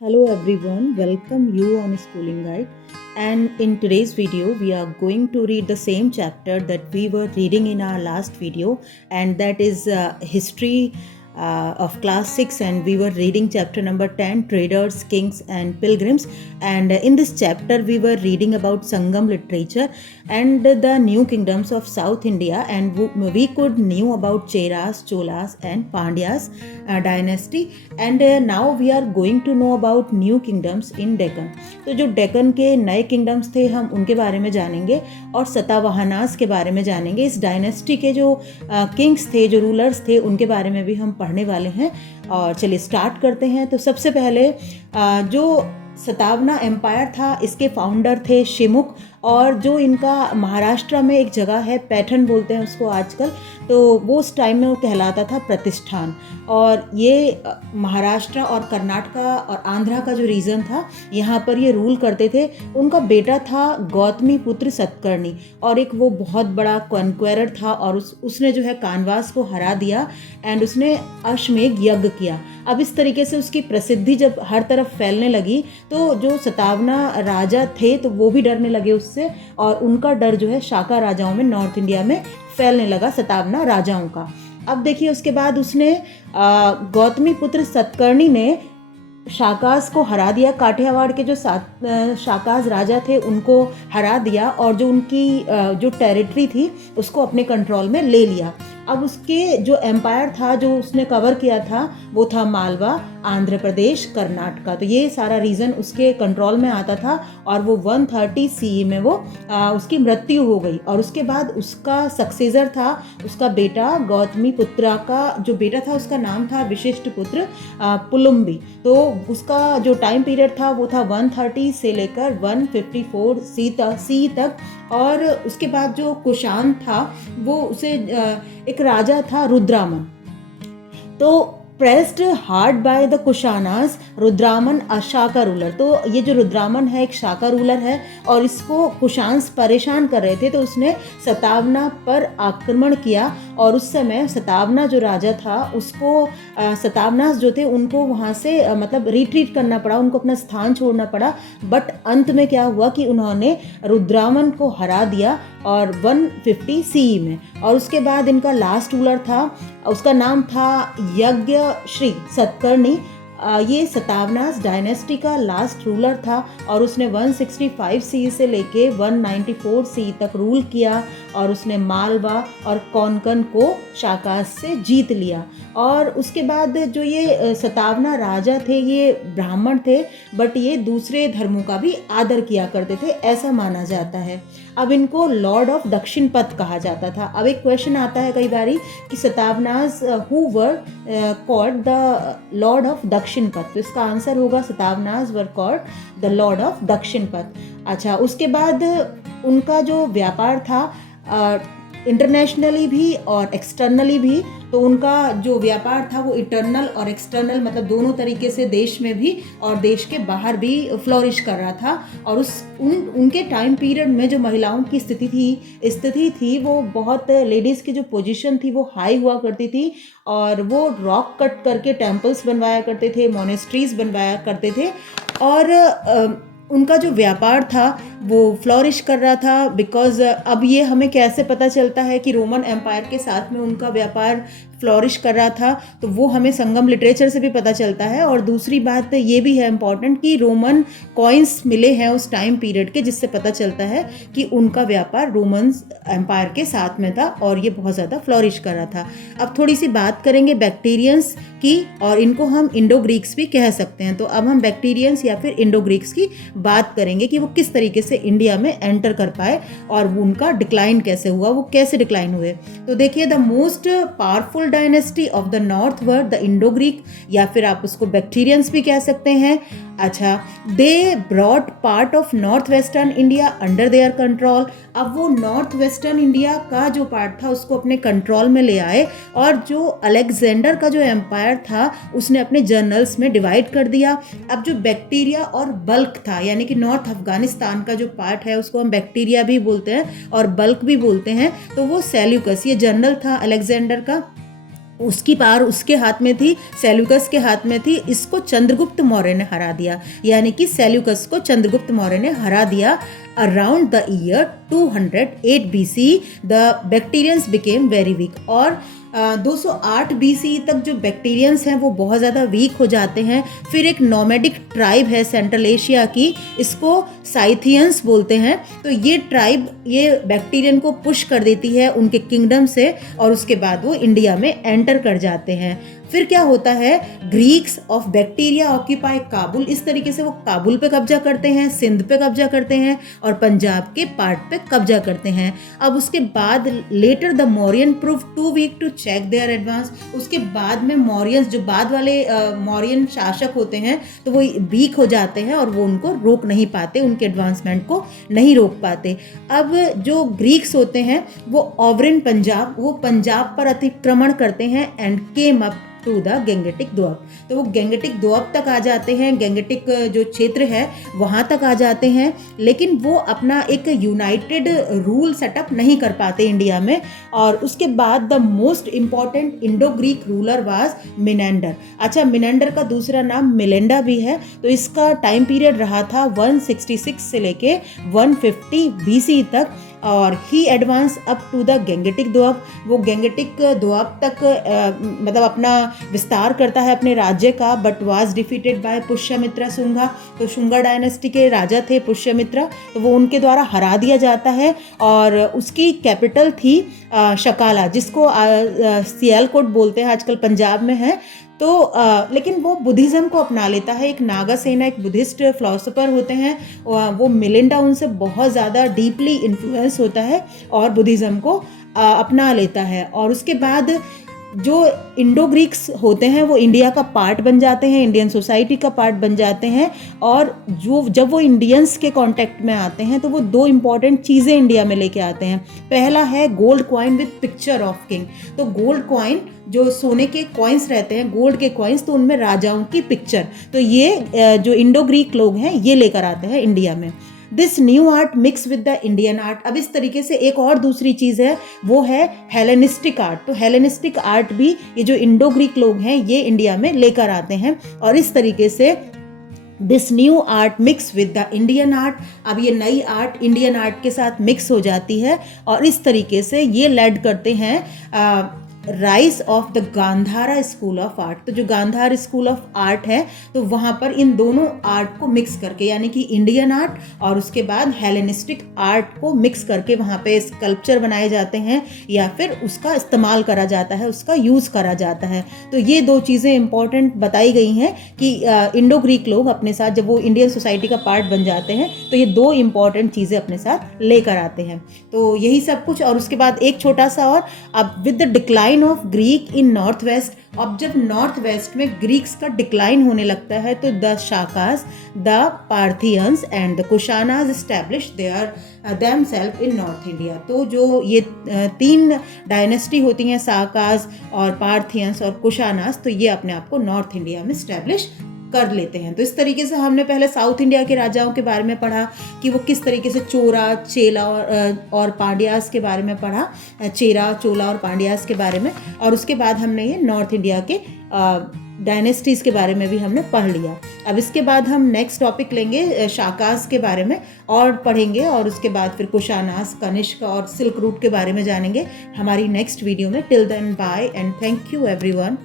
Hello everyone, welcome you on Schooling Guide. And in today's video, we are going to read the same chapter that we were reading in our last video, and that is history of class 6. And we were reading chapter number 10, Traders, Kings, and Pilgrims. And in this chapter, we were reading about Sangam literature and the new kingdoms of South India. And we could knew about Cheras, Cholas, and Pandyas dynasty. And now we are going to know about new kingdoms in Deccan. तो जो डेक्कन के नए kingdoms थे हम उनके बारे में जानेंगे और सतावाहनास के बारे में जानेंगे। इस डायनेस्टी के जो किंग्स थे, जो रूलर्स थे, उनके बारे में भी हम पढ़ने वाले हैं। और चलिए स्टार्ट करते हैं। तो सबसे पहले जो सतावना एम्पायर था, इसके फाउंडर थे शिमुक, और जो इनका महाराष्ट्र में एक जगह है, पैठन बोलते हैं उसको आजकल, तो वो उस टाइम में वो कहलाता था प्रतिष्ठान। और ये महाराष्ट्र और कर्नाटका और आंध्रा का जो रीजन था, यहाँ पर ये रूल करते थे। उनका बेटा था गौतमी पुत्र सतकर्णी, और एक वो बहुत बड़ा कॉन्क्वेरर था, और उसने जो है कानवास को हरा दिया एंड उसने अश्वमेध यज्ञ किया। अब इस तरीके से उसकी प्रसिद्धि जब हर तरफ फैलने लगी तो जो सतावना राजा थे तो वो भी डरने लगे उससे, और उनका डर जो है शाका राजाओं में, नॉर्थ इंडिया में फैलने लगा, सतावना राजाओं का। अब देखिए उसके बाद उसने गौतमी पुत्र सतकर्णी ने शाकाज को हरा दिया। काठियावाड़ के जो शाकाज राजा थे उनको हरा दिया, और जो उनकी जो टेरिटरी थी उसको अपने कंट्रोल में ले लिया। अब उसके जो एम्पायर था जो उसने कवर किया था वो था मालवा, आंध्र प्रदेश, कर्नाटका। तो ये सारा रीजन उसके कंट्रोल में आता था, और वो 130 CE में वो उसकी मृत्यु हो गई। और उसके बाद उसका सक्सेसर था उसका बेटा गौतमी पुत्रा का जो बेटा था उसका नाम था विशिष्ट पुत्र पुलुम्बी। तो उसका जो टाइम पीरियड था वो था 130 से लेकर 154 CE तक। और उसके बाद जो कुषाण था वो उसे एक राजा था रुद्रामन। तो pressed hard by the Kushanas, Rudraman a Shaka ruler. तो ये जो रुद्रामन है एक शाका रूलर है, और इसको कुशांस परेशान कर रहे थे, तो उसने सतावना पर आक्रमण किया। और उस समय सतावना जो राजा था उसको सतावनास जो थे उनको वहाँ से मतलब रिट्रीट करना पड़ा, उनको अपना स्थान छोड़ना पड़ा। बट अंत में क्या हुआ कि उन्होंने रुद्रामन को हरा दिया और 150 CE में। और उसके बाद इनका लास्ट रूलर था, उसका नाम था यज्ञ श्री सतकर्णी। ये सतावनास डायनेस्टी का लास्ट रूलर था, और उसने 165 CE से लेके 194 CE तक रूल किया, और उसने मालवा और कोंकण को शाकाज से जीत लिया। और उसके बाद जो ये सतावना राजा थे ये ब्राह्मण थे, बट ये दूसरे धर्मों का भी आदर किया करते थे, ऐसा माना जाता है। अब इनको लॉर्ड ऑफ दक्षिण पथ कहा जाता था। अब एक क्वेश्चन आता है कई बारी कि Satavahanas who were called the lord of Dakshinapatha, तो इसका आंसर होगा Satavahanas were called the lord of Dakshinapatha. अच्छा, उसके बाद उनका जो व्यापार था इंटरनेशनली भी और एक्सटर्नली भी, तो उनका जो व्यापार था वो इंटरनल और एक्सटर्नल मतलब दोनों तरीके से देश में भी और देश के बाहर भी फ्लोरिश कर रहा था। और उनके टाइम पीरियड में जो महिलाओं की स्थिति थी वो बहुत, लेडीज़ की जो पोजीशन थी वो हाई हुआ करती थी, और वो रॉक कट करके टेम्पल्स बनवाया करते थे, मोनेस्ट्रीज बनवाया करते थे। और उनका जो व्यापार था वो फ्लोरिश कर रहा था। बिकॉज अब ये हमें कैसे पता चलता है कि रोमन एम्पायर के साथ में उनका व्यापार फ्लोरिश कर रहा था, तो वो हमें संगम लिटरेचर से भी पता चलता है। और दूसरी बात ये भी है इम्पॉर्टेंट कि रोमन कॉइन्स मिले हैं उस टाइम पीरियड के, जिससे पता चलता है कि उनका व्यापार रोमन एम्पायर के साथ में था और ये बहुत ज़्यादा फ्लोरिश कर रहा था। अब थोड़ी सी बात करेंगे बैक्टीरियंस की, और इनको हम इंडो ग्रीक्स भी कह सकते हैं। तो अब हम बैक्टीरियंस या फिर इंडो ग्रीक्स की बात करेंगे कि वो किस तरीके से इंडिया में एंटर कर पाए और उनका डिक्लाइन कैसे हुआ, वो कैसे डिक्लाइन हुए। तो देखिए, the most powerful dynasty of the north were the Indo Greek, या फिर आप उसको बैक्टीरियंस भी कह सकते हैं। अच्छा, they brought part of north western India under their control. अब वो नॉर्थ वेस्टर्न इंडिया का जो पार्ट था उसको अपने कंट्रोल में ले आए, और जो अलेक्जेंडर का जो एम्पायर था उसने अपने जनरल्स में डिवाइड कर दिया। अब जो बैक्टीरिया और बल्क था, यानी कि नॉर्थ अफगानिस्तान का जो पार्ट है उसको हम बैक्टीरिया भी बोलते हैं और बल्क भी बोलते हैं, तो वो सेल्यूकस, ये जनरल था अलेक्जेंडर का, उसकी पार उसके हाथ में थी, सेल्यूकस के हाथ में थी। इसको चंद्रगुप्त मौर्य ने हरा दिया, यानी कि सेल्यूकस को चंद्रगुप्त मौर्य ने हरा दिया। Around the year 208 BC the Bactrians became very weak. और 208 BC तक जो बैक्टीरियंस हैं वो बहुत ज़्यादा वीक हो जाते हैं। फिर एक नोमैडिक ट्राइब है सेंट्रल एशिया की, इसको साइथियंस बोलते हैं। तो ये ट्राइब ये बैक्टीरियन को पुश कर देती है उनके किंगडम से, और उसके बाद वो इंडिया में एंटर कर जाते हैं। फिर क्या होता है, Greeks of bacteria occupy Kabul. इस तरीके से वो काबुल पे कब्जा करते हैं, सिंध पे कब्जा करते हैं और पंजाब के पार्ट पे कब्जा करते हैं। अब उसके बाद later the Mauryan prove too weak to check their advance. उसके बाद में मौर्यंस, जो बाद वाले मौर्यन शासक होते हैं, तो वो वीक हो जाते हैं और वो उनको रोक नहीं पाते, उनके एडवांसमेंट को नहीं रोक पाते। अब जो ग्रीक्स होते हैं वो ओवरिन पंजाब, वो पंजाब पर अतिक्रमण करते हैं and came up to the Gangetic doab. तो वो गंगेटिक दोअब तक आ जाते हैं, गंगेटिक जो क्षेत्र है वहाँ तक आ जाते हैं, लेकिन वो अपना एक यूनाइटेड रूल सेटअप नहीं कर पाते इंडिया में। और उसके बाद the most important Indo Greek ruler was Menander. अच्छा, मिनेंडर का दूसरा नाम मिलेंडा भी है। तो इसका टाइम पीरियड रहा था 166 से लेके 150 BC तक, और he advance up to the Gangetic doab. वो गंगेटिक दोअब तक मतलब अपना विस्तार करता है अपने राज्य का, but was defeated by Pushyamitra Shunga. तो शुंगा डायनेस्टी के राजा थे पुष्यमित्रा, तो वो उनके द्वारा हरा दिया जाता है। और उसकी कैपिटल थी शकाला, जिसको सियालकोट बोलते हैं, आजकल पंजाब में है। तो लेकिन वो बुद्धिज़्म को अपना लेता है। एक नागासेना, एक बुद्धिस्ट फिलोसोफर होते हैं, वो मिलिंडा उनसे बहुत ज़्यादा डीपली इन्फ्लुएंस होता है और बुद्धिज़्म को अपना लेता है। और उसके बाद जो इंडो ग्रीक्स होते हैं वो इंडिया का पार्ट बन जाते हैं, इंडियन सोसाइटी का पार्ट बन जाते हैं। और जब वो इंडियंस के कांटेक्ट में आते हैं तो वो दो इम्पॉर्टेंट चीज़ें इंडिया में लेके आते हैं। पहला है gold coin with picture of king. तो गोल्ड कॉइन, जो सोने के कॉइन्स रहते हैं, गोल्ड के कॉइन्स, तो उनमें राजाओं की पिक्चर, तो ये जो इंडो ग्रीक लोग हैं ये लेकर आते हैं इंडिया में। This new art mix with the Indian art. अब इस तरीके से एक और दूसरी चीज़ है, वो है हेलेनिस्टिक आर्ट। तो हेलेनिस्टिक आर्ट भी ये जो इंडो ग्रीक लोग हैं ये इंडिया में लेकर आते हैं, और इस तरीके से this new art mix with the Indian art. अब ये नई आर्ट इंडियन आर्ट के साथ मिक्स हो जाती है, और इस तरीके से ये लेड करते हैं rise of the Gandhara school of art. तो जो गांधार स्कूल ऑफ आर्ट है, तो वहाँ पर इन दोनों आर्ट को मिक्स करके, यानी कि इंडियन आर्ट और उसके बाद हेलेनिस्टिक आर्ट को मिक्स करके वहाँ पे स्कल्पचर बनाए जाते हैं, या फिर उसका इस्तेमाल करा जाता है, उसका यूज़ करा जाता है। तो ये दो चीज़ें इंपॉर्टेंट बताई गई हैं कि इंडो ग्रीक लोग अपने साथ, जब वो इंडियन सोसाइटी का पार्ट बन जाते हैं, तो ये दो इंपॉर्टेंट चीज़ें अपने साथ लेकर आते हैं। तो यही सब कुछ। और उसके बाद एक छोटा सा और, अब with the decline of Greek in north west. अब जब नॉर्थ वेस्ट में ग्रीक्स का डिक्लाइन होने लगता है, तो the Shakas, the Parthians and the Kushanas establish their themselves in north India. तो जो ये तीन डायनेस्टी होती हैं, शाकास और पार्थियंस और कुशानास, तो ये अपने आप को नॉर्थ इंडिया में एस्टैब्लिश कर लेते हैं। तो इस तरीके से हमने पहले साउथ इंडिया के राजाओं के बारे में पढ़ा कि वो किस तरीके से चोरा, चेला और पांड्यास के बारे में पढ़ा, चेरा, चोला और पांड्यास के बारे में। और उसके बाद हमने ये नॉर्थ इंडिया के डायनेस्टीज़ के बारे में भी हमने पढ़ लिया। अब इसके बाद हम नेक्स्ट टॉपिक लेंगे शाकास के बारे में और पढ़ेंगे, और उसके बाद फिर कुशानास, कनिष्क और सिल्क रूट के बारे में जानेंगे हमारी नेक्स्ट वीडियो में। Till then bye and thank you everyone.